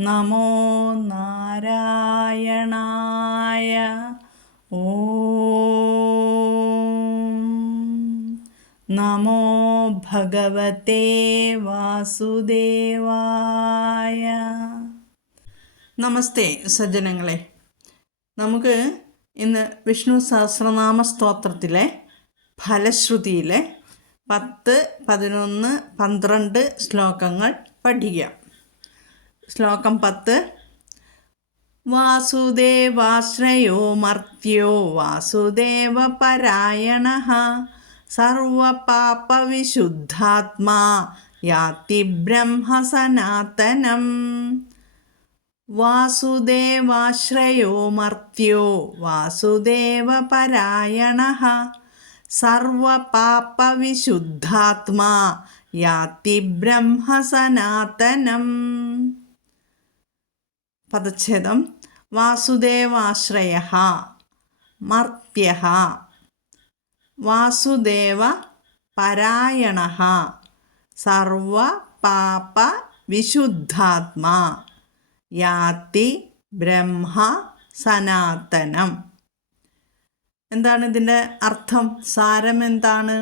നമോ നാരായണായ ഓ. നമോ ഭഗവതേ വാസുദേവായ. നമസ്തേ സജ്ജനങ്ങളെ. നമുക്ക് ഇന്ന് വിഷ്ണു സഹസ്രനാമ സ്തോത്രത്തിലെ ഫലശ്രുതിയിലെ പത്ത് പതിനൊന്ന് പന്ത്രണ്ട് ശ്ലോകങ്ങൾ പഠിക്കാം. ശ്ലോകം പത്ത്. വാസുദേവാശ്രയോ മർത്യോ? വാസുദേവപരായണ സർവപാപവിശുദ്ധാത്മാ യാതി ബ്രഹ്മസനാതനം വാസുദേവാശ്രയോ മർത്യോ? വാസുദേവപരായണ സർവപാപവിശുദ്ധാത്മാ യാതി ബ്രഹ്മസനാതനം പദച്ഛേദം വാസുദേവാശ്രയ മർത്യ വാസുദേവ പരായണ സർവപാപ വിശുദ്ധാത്മാ യാത്തി ബ്രഹ്മ സനാതനം. എന്താണ് ഇതിന്റെ അർത്ഥം? സാരം എന്താണ്?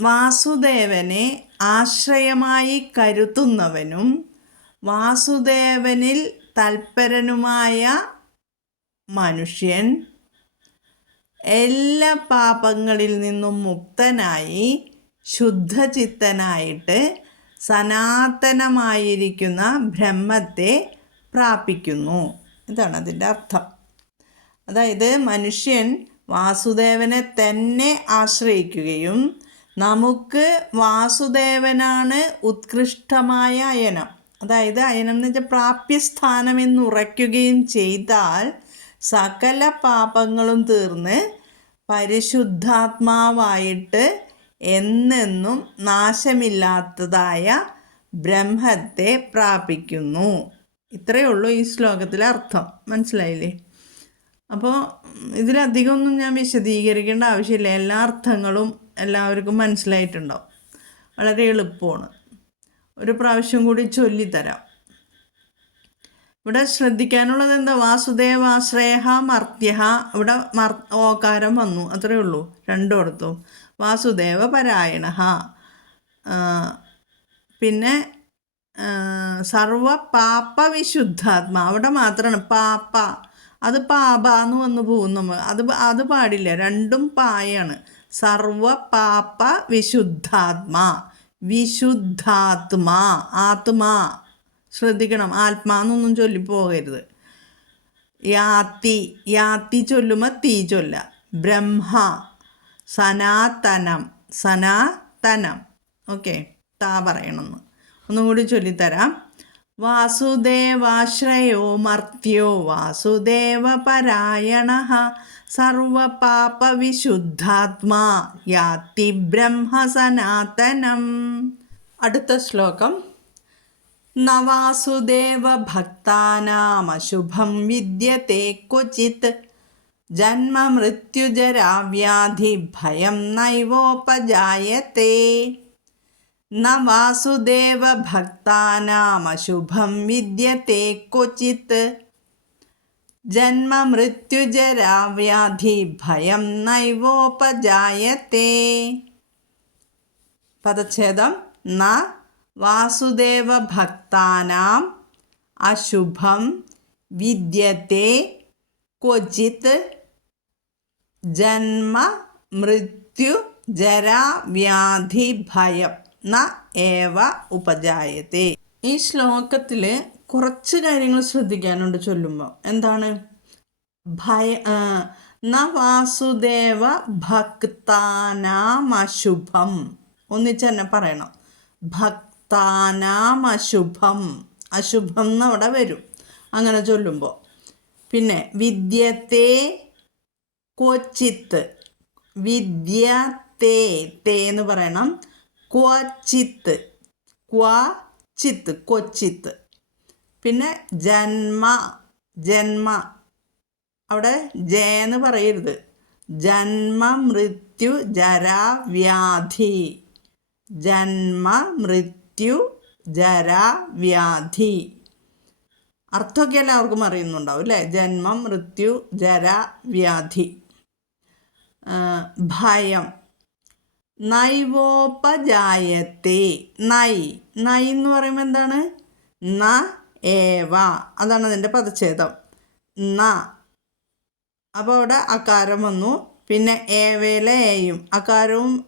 വാസുദേവനെ ആശ്രയമായി കരുതുന്നവനും വാസുദേവനിൽ തൽപരനുമായ മനുഷ്യൻ എല്ലാ പാപങ്ങളിൽ നിന്നും മുക്തനായി ശുദ്ധചിത്തനായിട്ട് സനാതനമായിരിക്കുന്ന ബ്രഹ്മത്തെ പ്രാപിക്കുന്നു. ഇതാണ് അതിന്റെ അർത്ഥം. അതായത് മനുഷ്യൻ വാസുദേവനെ തന്നെ ആശ്രയിക്കുകയും നമുക്ക് വാസുദേവനാണ് ഉത്കൃഷ്ടമായ അയനം. അതായത് അയനം എന്ന് വെച്ചാൽ പ്രാപ്യസ്ഥാനം എന്ന് ഉറയ്ക്കുകയും ചെയ്താൽ സകല പാപങ്ങളും തീർന്ന് പരിശുദ്ധാത്മാവായിട്ട് എന്നെന്നും നാശമില്ലാത്തതായ ബ്രഹ്മത്തെ പ്രാപിക്കുന്നു. ഇത്രയേ ഉള്ളൂ ഈ ശ്ലോകത്തിലെ അർത്ഥം. മനസ്സിലായില്ലേ? അപ്പോൾ ഇതിലധികമൊന്നും ഞാൻ വിശദീകരിക്കേണ്ട ആവശ്യമില്ല. എല്ലാ അർത്ഥങ്ങളും എല്ലാവർക്കും മനസ്സിലായിട്ടുണ്ടാവും. വളരെ എളുപ്പമാണ്. ഒരു പ്രാവശ്യം കൂടി ചൊല്ലിത്തരാം. ഇവിടെ ശ്രദ്ധിക്കാനുള്ളത് എന്താ? വാസുദേവാശ്രയഹ മർത്യഹ ഇവിടെ മർ ഓകാരം വന്നു. അത്രയേ ഉള്ളൂ. രണ്ടിടത്തും വാസുദേവ പരായണ പിന്നെ സർവ പാപ വിശുദ്ധാത്മാ. അവിടെ മാത്രമാണ് പാപ്പ അത് പാപാന്ന് വന്ന് പോകും നമ്മൾ അത് അത് പാടില്ല. രണ്ടും പായാണ്. സർവ പാപ വിശുദ്ധാത്മാ. വിശുദ്ധാത്മാ. ആത്മാ. ശ്രദ്ധിക്കണം. ആത്മാന്നൊന്നും ചൊല്ലിപ്പോകരുത് യാത്തി. യാത്തി ചൊല്ലുമ്പോൾ തീ ചൊല്ല. ബ്രഹ്മ. സനാതനം. സനാതനം. ഓക്കെ. താ പറയണമെന്ന് ഒന്നും കൂടി ചൊല്ലിത്തരാം. വാസുദേവാശ്രയോ മർത്യോ വാസുദേവപരായണ സർവപാപവിശുദ്ധാത്മാ യാത്തി ബ്രഹ്മസനാതനം അടുത്ത ശ്ലോകം. നവാസുദേവഭക്താനാമശുഭം വിദ്യത്തെ ക്വചിത്. ജന്മമൃത്യുജരാവ്യാധിഭയം നൈവോപജായത്തെ. ന വാസുദേവഭക്താനാമശുഭം വിദ്യത്തെ ക്വചിത്ത് ജന്മമൃത്യുജരാവ്യാധി ഭയം നൈവോപജായത്തെ. പദച്ഛേദം ന വാസുദേവഭക്താനാം അശുഭം വിദ്യത്തെ ക്വചിത്. ജന്മ മൃത്യു ജരാവ്യാധി ഭയം ഉപജായത്തെ ഈ ശ്ലോകത്തിൽ കുറച്ച് കാര്യങ്ങൾ ശ്രദ്ധിക്കാനുണ്ട് ചൊല്ലുമ്പോൾ എന്താണ്? ഭയ ന വാസുദേവ ഭക്താനാമശുഭം. ഒന്നിച്ച് തന്നെ പറയണം. ഭക്താനാമശുഭം. അശുഭം അശുഭം എന്നവിടെ വരും. അങ്ങനെ ചൊല്ലുമ്പോൾ പിന്നെ വിദ്യത്തെ കൊച്ചിത്ത് വിദ്യ തേ തേ എന്ന് പറയണം. ക്വച്ചിത്ത് ക്വച്ചിത്ത് കൊച്ചിത്ത് പിന്നെ ജന്മ ജന്മ. അവിടെ ജേ എന്ന് പറയരുത്. ജന്മ മൃത്യു ജരാ വ്യാധി. ജന്മ മൃത്യു ജരാ വ്യാധി. അർത്ഥമൊക്കെ എല്ലാവർക്കും അറിയുന്നുണ്ടാവും അല്ലേ? ജന്മം മൃത്യു ജര വ്യാധി. ഭയം. നൈവോപജായത്തെ നൈ നൈ എന്ന് പറയുമ്പോൾ എന്താണ്? ന ഏവ. അതാണ് അതിന്റെ പദച്ഛേദം. ന. അപ്പോൾ അവിടെ അകാരം വന്നു. പിന്നെ ഏവയിലെ ഏയും. അകാരവും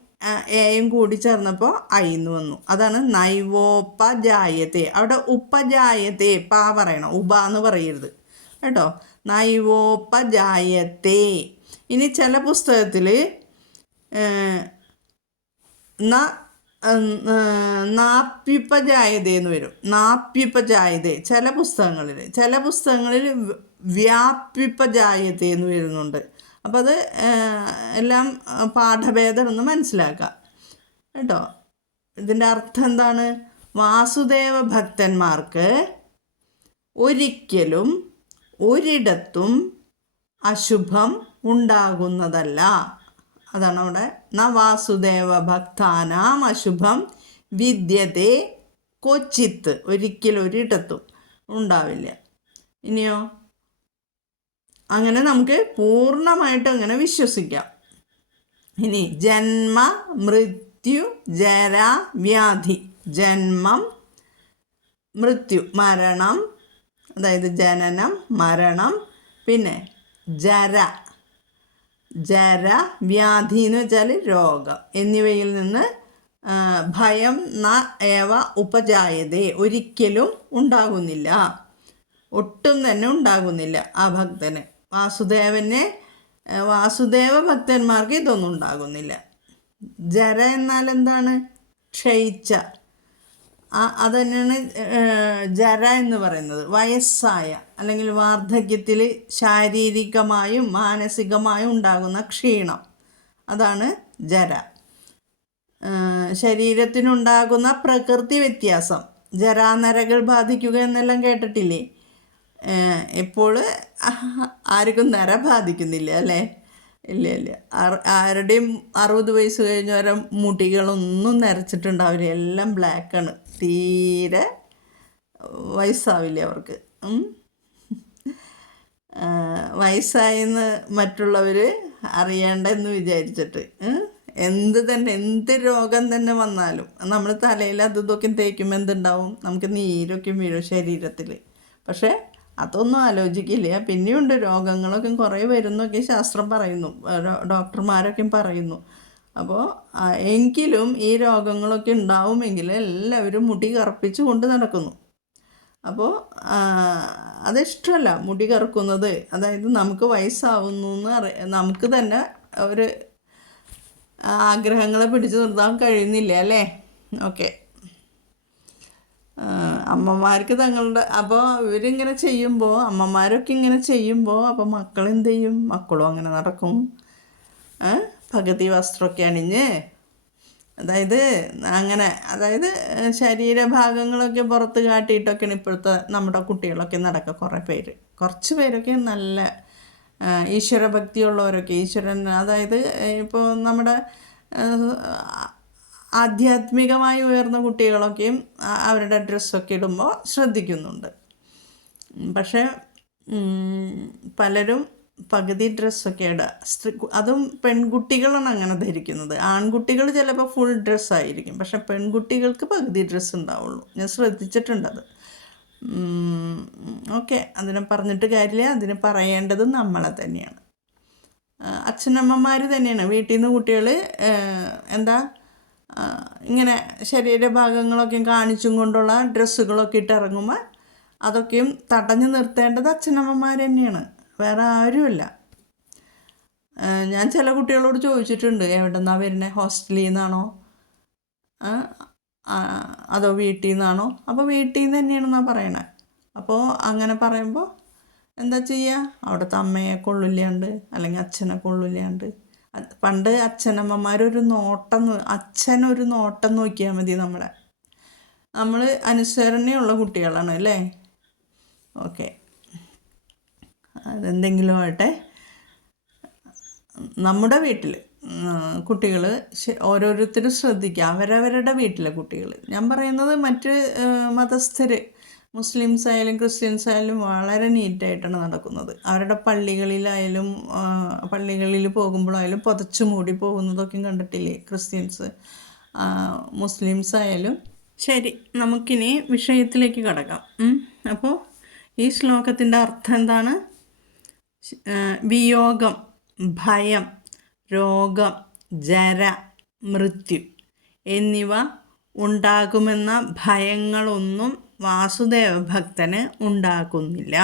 ഏയും കൂടി ചേർന്നപ്പോൾ ഐന്ന് വന്നു. അതാണ് നൈവോപജായത്തെ. അവിടെ ഉപജായത്തെ പാ പറയണം. ഉപ എന്ന് പറയരുത്. കേട്ടോ? നൈവോപജായത്തെ. ഇനി ചില പുസ്തകത്തിൽ ന നാപ്യുപജായതേ എന്ന് വരും. നാപ്യുപജായതേ ചില പുസ്തകങ്ങളിൽ ചില പുസ്തകങ്ങളിൽ വ്യാപ്യുപജായതേ എന്ന് വരുന്നുണ്ട്. അപ്പോൾ അത് എല്ലാം പാഠഭേദം എന്ന് മനസ്സിലാക്കുക കേട്ടോ? ഇതിന്റെ അർത്ഥം എന്താണ്? വാസുദേവ ഭക്തന്മാർക്ക് ഒരിക്കലും ഒരിടത്തും അശുഭം ഉണ്ടാകുന്നതല്ല. അതാണ് അവിടെ. ന വാസുദേവ ഭക്താനാം അശുഭം വിദ്യത്തെ കൊച്ചിത്ത് ഒരിക്കലും ഒരിടത്തും ഉണ്ടാവില്ല. ഇനിയോ? അങ്ങനെ നമുക്ക് പൂർണമായിട്ടും അങ്ങനെ വിശ്വസിക്കാം. ഇനി ജന്മ മൃത്യു ജരാ വ്യാധി. ജന്മം മൃത്യു മരണം. അതായത് ജനനം മരണം. പിന്നെ ജര. ജര വ്യാധി എന്ന് വെച്ചാൽ രോഗം എന്നിവയിൽ നിന്ന് ഭയം ന ഏവ ഉപജായതേ ഒരിക്കലും ഉണ്ടാകുന്നില്ല. ഒട്ടും തന്നെ ഉണ്ടാകുന്നില്ല ആ ഭക്തന്. വാസുദേവനെ വാസുദേവ ഭക്തന്മാർക്ക് ഇതൊന്നും ഉണ്ടാകുന്നില്ല. ജര എന്നാൽ എന്താണ്? ക്ഷയിച്ച അത് തന്നെയാണ് ജര എന്ന് പറയുന്നത്. വയസ്സായ അല്ലെങ്കിൽ വാർദ്ധക്യത്തിൽ ശാരീരികമായും മാനസികമായും ഉണ്ടാകുന്ന ക്ഷീണം. അതാണ് ജര. ശരീരത്തിനുണ്ടാകുന്ന പ്രകൃതി വ്യത്യാസം. ജരാനരകൾ ബാധിക്കുക എന്നെല്ലാം കേട്ടിട്ടില്ലേ? ഇപ്പോൾ ആർക്കും നര ബാധിക്കുന്നില്ല അല്ലേ? ഇല്ല ഇല്ല. ആരുടെയും അറുപത് വയസ്സ് കഴിഞ്ഞവരെ മുടികളൊന്നും നരച്ചിട്ടുണ്ടാവില്ല. എല്ലാം ബ്ലാക്കാണ് തീരെ വയസ്സാവില്ല അവർക്ക്? വയസ്സായെന്ന് മറ്റുള്ളവർ അറിയണ്ടെന്ന് വിചാരിച്ചിട്ട് എന്ത് തന്നെ എന്ത് രോഗം തന്നെ വന്നാലും നമ്മൾ തലയിൽ അത് ഇതൊക്കെ തേക്കുമ്പോൾ എന്തുണ്ടാവും? നമുക്ക് നീരൊക്കെ വീഴും ശരീരത്തിൽ പക്ഷേ അതൊന്നും ആലോചിക്കില്ല. പിന്നെയുണ്ട് രോഗങ്ങളൊക്കെ കുറേ വരുന്നൊക്കെ ശാസ്ത്രം പറയുന്നു. ഡോക്ടർമാരൊക്കെ പറയുന്നു. അപ്പോൾ എങ്കിലും ഈ രോഗങ്ങളൊക്കെ ഉണ്ടാവുമെങ്കിൽ എല്ലാവരും മുടി കറുപ്പിച്ച് കൊണ്ട് നടക്കുന്നു. അപ്പോൾ അതിഷ്ടമല്ല മുടി കറുക്കുന്നത്. അതായത് നമുക്ക് വയസ്സാവുന്നു എന്ന് അറി നമുക്ക് തന്നെ ഒരു ആഗ്രഹങ്ങളെ പിടിച്ചു നിർത്താൻ കഴിയുന്നില്ല അല്ലേ? ഓക്കെ. അമ്മമാർക്ക് തങ്ങളുടെ അപ്പോൾ ഇവരിങ്ങനെ ചെയ്യുമ്പോൾ അമ്മമാരൊക്കെ ഇങ്ങനെ ചെയ്യുമ്പോൾ അപ്പോൾ മക്കൾ എന്ത് ചെയ്യും മക്കളും അങ്ങനെ നടക്കും? പകുതി വസ്ത്രമൊക്കെ അണിഞ്ഞ് അതായത് അങ്ങനെ അതായത് ശരീരഭാഗങ്ങളൊക്കെ പുറത്ത് കാട്ടിയിട്ടൊക്കെയാണ് ഇപ്പോഴത്തെ നമ്മുടെ കുട്ടികളൊക്കെ നടക്കുക കുറേ പേര്. കുറച്ച് പേരൊക്കെ നല്ല ഈശ്വര ഈശ്വരഭക്തിയുള്ളവരൊക്കെ ഈശ്വരൻ അതായത് ഇപ്പോൾ നമ്മുടെ ആധ്യാത്മികമായി ഉയർന്ന കുട്ടികളൊക്കെയും അവരുടെ ഡ്രസ്സൊക്കെ ഇടുമ്പോൾ ശ്രദ്ധിക്കുന്നുണ്ട്. പക്ഷേ പലരും പകുതി ഡ്രസ്സൊക്കെ ഇടുക അതും പെൺകുട്ടികളാണ് അങ്ങനെ ധരിക്കുന്നത്. ആൺകുട്ടികൾ ചിലപ്പോൾ ഫുൾ ഡ്രസ്സായിരിക്കും പക്ഷെ പെൺകുട്ടികൾക്ക് പകുതി ഡ്രസ്സ് ഉണ്ടാവുള്ളൂ. ഞാൻ ശ്രദ്ധിച്ചിട്ടുണ്ടത്. ഓക്കെ. അതിനെ പറഞ്ഞിട്ട് കാര്യമില്ല. അതിന് പറയേണ്ടത് നമ്മളെ തന്നെയാണ്. അച്ഛനമ്മമാർ തന്നെയാണ്. വീട്ടിൽ നിന്ന് കുട്ടികൾ എന്താ ഇങ്ങനെ ശരീരഭാഗങ്ങളൊക്കെ കാണിച്ചും കൊണ്ടുള്ള ഡ്രസ്സുകളൊക്കെ ഇട്ട് ഇറങ്ങുമ്പോൾ അതൊക്കെയും തടഞ്ഞു നിർത്തേണ്ടത് അച്ഛനമ്മമാർ തന്നെയാണ്. വേറെ ആരുമില്ല. ഞാൻ ചില കുട്ടികളോട് ചോദിച്ചിട്ടുണ്ട് എവിടെ നിന്നാണ് വരുന്നത് ഹോസ്റ്റലിൽ നിന്നാണോ അതോ വീട്ടിൽ നിന്നാണോ അപ്പോൾ വീട്ടിൽ നിന്ന് തന്നെയാണെന്നാണ് പറയണേ. അപ്പോൾ അങ്ങനെ പറയുമ്പോൾ എന്താ ചെയ്യുക അവിടുത്തെ അമ്മയെ കൊള്ളില്ലാണ്ട് അല്ലെങ്കിൽ അച്ഛനെ കൊള്ളില്ലാണ്ട്. പണ്ട് അച്ഛനമ്മമാരൊരു നോട്ടം അച്ഛനൊരു നോട്ടം നോക്കിയാൽ മതി നമ്മളെ. നമ്മൾ അനുസരണയുള്ള കുട്ടികളാണ് അല്ലേ? ഓക്കെ. അതെന്തെങ്കിലും ആവട്ടെ നമ്മുടെ വീട്ടിൽ കുട്ടികൾ ഓരോരുത്തരും ശ്രദ്ധിക്കുക. അവരവരുടെ വീട്ടിലെ കുട്ടികൾ. ഞാൻ പറയുന്നത് മറ്റ് മതസ്ഥർ മുസ്ലിംസ് ആയാലും ക്രിസ്ത്യൻസ് ആയാലും വളരെ നീറ്റായിട്ടാണ് നടക്കുന്നത്. അവരുടെ പള്ളികളിലായാലും പള്ളികളിൽ പോകുമ്പോഴായാലും പുതച്ചു മൂടി പോകുന്നതൊക്കെ കണ്ടിട്ടില്ലേ ക്രിസ്ത്യൻസ്? മുസ്ലിംസ് ആയാലും. ശരി നമുക്കിനി വിഷയത്തിലേക്ക് കടക്കാം. അപ്പോൾ ഈ ശ്ലോകത്തിന്റെ അർത്ഥം എന്താണ്? വിയോഗം ഭയം രോഗം ജര മൃത്യു എന്നിവ ഉണ്ടാകുമെന്ന ഭയങ്ങളൊന്നും വാസുദേവ ഭക്തന് ഉണ്ടാകുന്നില്ല.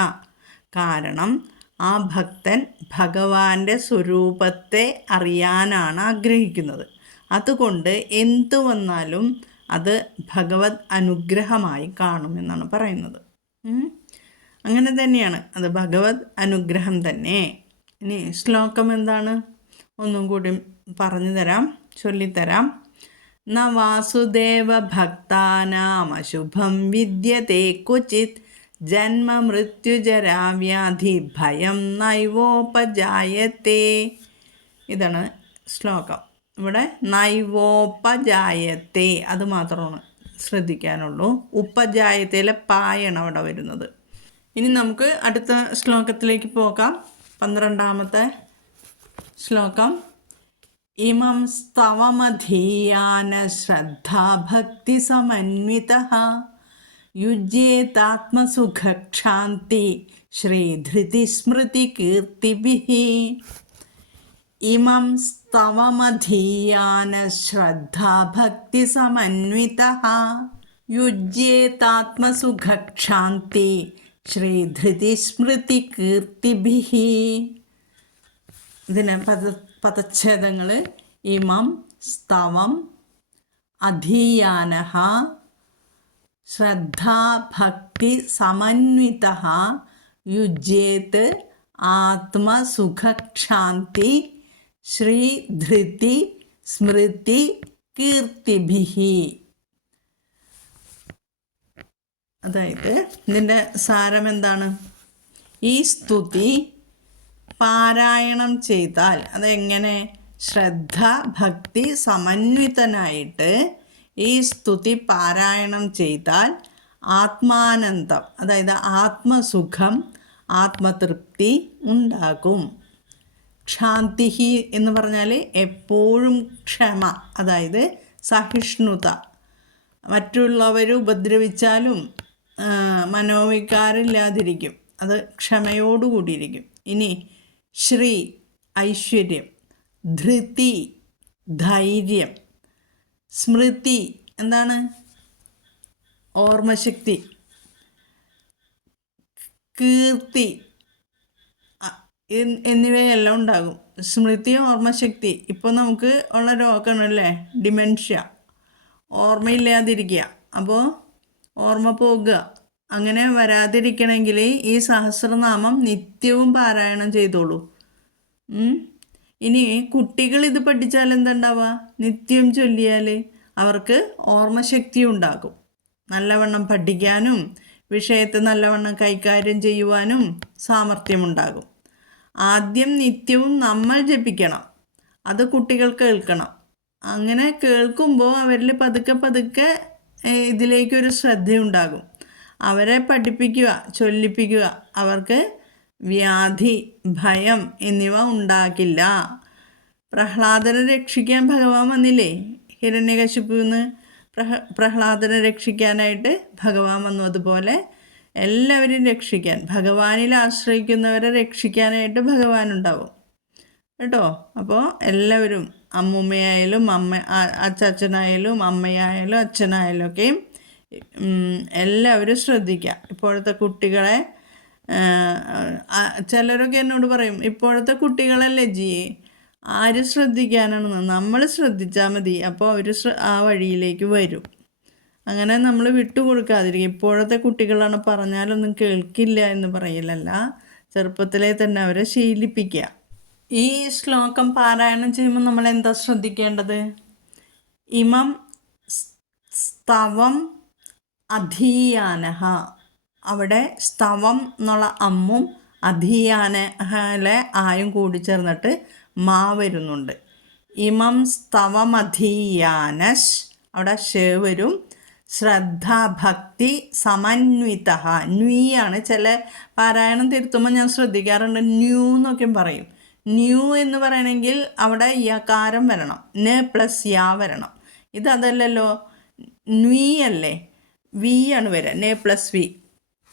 കാരണം ആ ഭക്തൻ ഭഗവാന്റെ സ്വരൂപത്തെ അറിയാനാണ് ആഗ്രഹിക്കുന്നത്. അതുകൊണ്ട് എന്തു വന്നാലും അത് ഭഗവത് അനുഗ്രഹമായി കാണുമെന്നാണ് പറയുന്നത്. അങ്ങനെ തന്നെയാണ്. അത് ഭഗവത് അനുഗ്രഹം തന്നെ. ഇനി ശ്ലോകം എന്താണ്? ഒന്നും കൂടി പറഞ്ഞു തരാം ചൊല്ലിത്തരാം. ന വാസുദേവ ഭക്താനാമശുഭം വിദ്യത്തെ ക്വചിത്. ജന്മ മൃത്യുജരാവ്യാധി ഭയം നൈവോപജായത്തെ. ഇതാണ് ശ്ലോകം. ഇവിടെ നൈവോപജായത്തെ അത് മാത്രമാണ് ശ്രദ്ധിക്കാനുള്ളൂ. ഉപജായത്തിലെ പായാണ് അവിടെ വരുന്നത്. ഇനി നമുക്ക് അടുത്ത ശ്ലോകത്തിലേക്ക് പോകാം. പന്ത്രണ്ടാമത്തെ ശ്ലോകം. ഇമം സ്തവമധീയാന ശ്രദ്ധാഭക്തി സമന്വിത യുജ്യേതാത്മസുഖക്ഷാന്തി ശ്രീധൃതി സ്മൃതി കീർത്തിഭിः ഇമം സ്തവമധീയാന ശ്രദ്ധാഭക്തി സമന്വിത യുജ്യേതാത്മസുഖക്ഷാന്തി ശ്രീധൃതി കീർത്തിഭിഹി കീർത്തിഭിः ഇതിന് പദ പദച്ഛേദങ്ങൾ ഇമം സ്തവം അധീയാന ശ്രദ്ധാഭക്തി സമന്വിത യുജ്യേത് ആത്മസുഖക്ഷാന്തി ശ്രീധൃതി സ്മൃതി കീർത്തിഭിഹി അതായത് ഇതിന്റെ സാരം എന്താണ്? ഈ സ്തുതി പാരായണം ചെയ്താൽ അതെങ്ങനെ? ശ്രദ്ധ ഭക്തി സമന്വിതനായിട്ട് ഈ സ്തുതി പാരായണം ചെയ്താൽ ആത്മാനന്ദം അതായത് ആത്മസുഖം ആത്മതൃപ്തി ഉണ്ടാകും. ക്ഷാന്തി എന്ന് പറഞ്ഞാൽ എപ്പോഴും ക്ഷമ അതായത് സഹിഷ്ണുത. മറ്റുള്ളവർ ഉപദ്രവിച്ചാലും മനോവികാരമില്ലാതിരിക്കും. അത് ക്ഷമയോടുകൂടിയിരിക്കും. ഇനി ശ്രീ ഐശ്വര്യം ധൃതി ധൈര്യം സ്മൃതി എന്താണ്? ഓർമ്മശക്തി കീർത്തി എന്നിവയെല്ലാം ഉണ്ടാകും. സ്മൃതി ഓർമ്മശക്തി. ഇപ്പോൾ നമുക്ക് ഉള്ള രോഗമാണല്ലേ ഡിമെൻഷ്യ. ഓർമ്മയില്ലാതിരിക്കുക. അപ്പോൾ ഓർമ്മ പോകുക. അങ്ങനെ വരാതിരിക്കണമെങ്കിൽ ഈ സഹസ്രനാമം നിത്യവും പാരായണം ചെയ്തോളൂ. ഇനി കുട്ടികൾ ഇത് പഠിച്ചാൽ എന്തുണ്ടാവുക നിത്യം ചൊല്ലിയാൽ അവർക്ക് ഓർമ്മശക്തി ഉണ്ടാകും നല്ലവണ്ണം പഠിക്കാനും വിഷയത്തെ നല്ലവണ്ണം കൈകാര്യം ചെയ്യുവാനും സാമർഥ്യമുണ്ടാകും. ആദ്യം നിത്യവും നമ്മൾ ജപിക്കണം. അത് കുട്ടികൾ കേൾക്കണം. അങ്ങനെ കേൾക്കുമ്പോൾ അവരിൽ പതുക്കെ പതുക്കെ ഇതിലേക്കൊരു ശ്രദ്ധയുണ്ടാകും. അവരെ പഠിപ്പിക്കുക ചൊല്ലിപ്പിക്കുക. അവർക്ക് വ്യാധി ഭയം എന്നിവ ഉണ്ടാകില്ല. പ്രഹ്ലാദനെ രക്ഷിക്കാൻ ഭഗവാൻ വന്നില്ലേ? ഹിരണ്യകശിപ്പിൽ നിന്ന് പ്രഹ പ്രഹ്ലാദനെ രക്ഷിക്കാനായിട്ട് ഭഗവാൻ വന്നു. അതുപോലെ എല്ലാവരും രക്ഷിക്കാൻ ഭഗവാനിൽ ആശ്രയിക്കുന്നവരെ രക്ഷിക്കാനായിട്ട് ഭഗവാൻ ഉണ്ടാവും. കേട്ടോ? അപ്പോൾ എല്ലാവരും അമ്മുമ്മയായാലും അമ്മ അച്ചാച്ചനായാലും അമ്മയായാലും അച്ഛനായാലും ഒക്കെയും എല്ലാവരും ശ്രദ്ധിക്കുക ഇപ്പോഴത്തെ കുട്ടികളെ ചിലരൊക്കെ എന്നോട് പറയും ഇപ്പോഴത്തെ കുട്ടികളല്ലേ ജി ആര് ശ്രദ്ധിക്കാനാണെന്ന്? നമ്മൾ ശ്രദ്ധിച്ചാൽ മതി. അപ്പോൾ അവർ ആ വഴിയിലേക്ക് വരും. അങ്ങനെ നമ്മൾ വിട്ടുകൊടുക്കാതിരിക്കും ഇപ്പോഴത്തെ കുട്ടികളാണ് പറഞ്ഞാലൊന്നും കേൾക്കില്ല എന്ന് പറയലല്ല. ചെറുപ്പത്തിലെ തന്നെ അവരെ ശീലിപ്പിക്കുക ഈ ശ്ലോകം പാരായണം ചെയ്യുമ്പോൾ നമ്മൾ എന്താ ശ്രദ്ധിക്കേണ്ടത്? ഇമം സ്തവം അധീയാനഹ. അവിടെ സ്തവം എന്നുള്ള അമ്മും അധീയാനഹലെ ആയും കൂടി ചേർന്നിട്ട് മാ വരുന്നുണ്ട്. ഇമം സ്തവം സ്തവമധീയാനശ് അവിടെ ഷേ വരും. ശ്രദ്ധാഭക്തി സമന്വിത ആണ് ചില പാരായണം തിരുത്തുമ്പോൾ ഞാൻ ശ്രദ്ധിക്കാറുണ്ട്. ന്യൂ എന്നൊക്കെ പറയും. ന്യൂ എന്ന് പറയണമെങ്കിൽ അവിടെ യകാരം വരണം. ന പ്ലസ് യാ വരണം. ഇത് അതല്ലല്ലോ. ന്വി അല്ലേ? വി ആണ് വരിക നെ പ്ലസ് വി.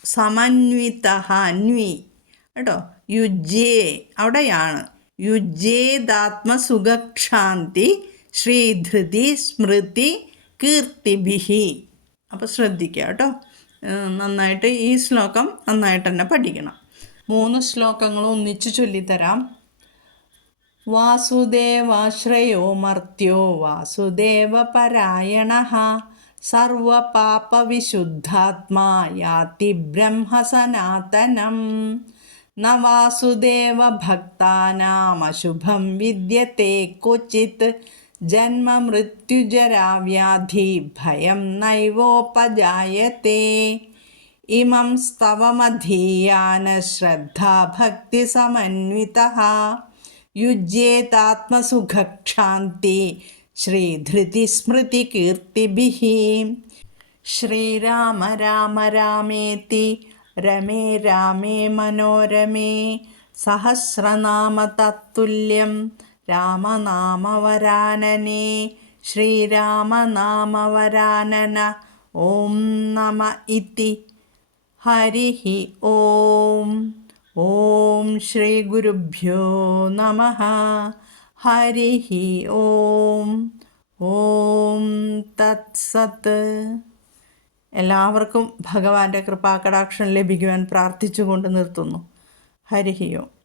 സമന്വിത ന്വി. കേട്ടോ? യുജേ. അവിടെയാണ്. യുജേതാത്മസുഖക്ഷാന്തി ശ്രീധൃതി സ്മൃതി കീർത്തിഭിഹി. അപ്പോൾ ശ്രദ്ധിക്കുക കേട്ടോ. നന്നായിട്ട് ഈ ശ്ലോകം നന്നായിട്ട് തന്നെ പഠിക്കണം. മൂന്ന് ശ്ലോകങ്ങളും ഒന്നിച്ചു ചൊല്ലിത്തരാം. വാസുദേവാശ്രയോ മർത്യോ വാസുദേവപരായണ. സർവപാപവിശുദ്ധാത്മാ യാതി ബ്രഹ്മസനാതനം ന വാസുദേവഭക്താനാമശുഭം വിദ്യത്തെ ക്വചിത്. ജന്മമൃത്യുജരാവ്യാധി ഭയം നൈവോപജായത്തെ. ഇമം സ്തവമധീയാനശ്രദ്ധാഭക്തിസമന്വിതः. യുജ്യേതാത്മസുഖക്ഷാന്തി ശ്രീധൃതിസ്മൃതികീർത്തിഭിः. ശ്രീരാമ രാമ രാമേതി രമേ രാമേ മനോരമേ. സഹസ്രനാമ തത്തുല്യം രാമനാമവരാനനെ. ശ്രീരാമനാമവരാനന ഓം നമ ഇതി. ഹരി ഓം. ഓം ശ്രീ ഗുരുഭ്യോ നമ. ഹരി ഓം. ഓം തത്സത്ത് എല്ലാവർക്കും ഭഗവാന്റെ കൃപാകടാക്ഷം ലഭിക്കുവാൻ പ്രാർത്ഥിച്ചുകൊണ്ട് നിർത്തുന്നു. ഹരി ഓം.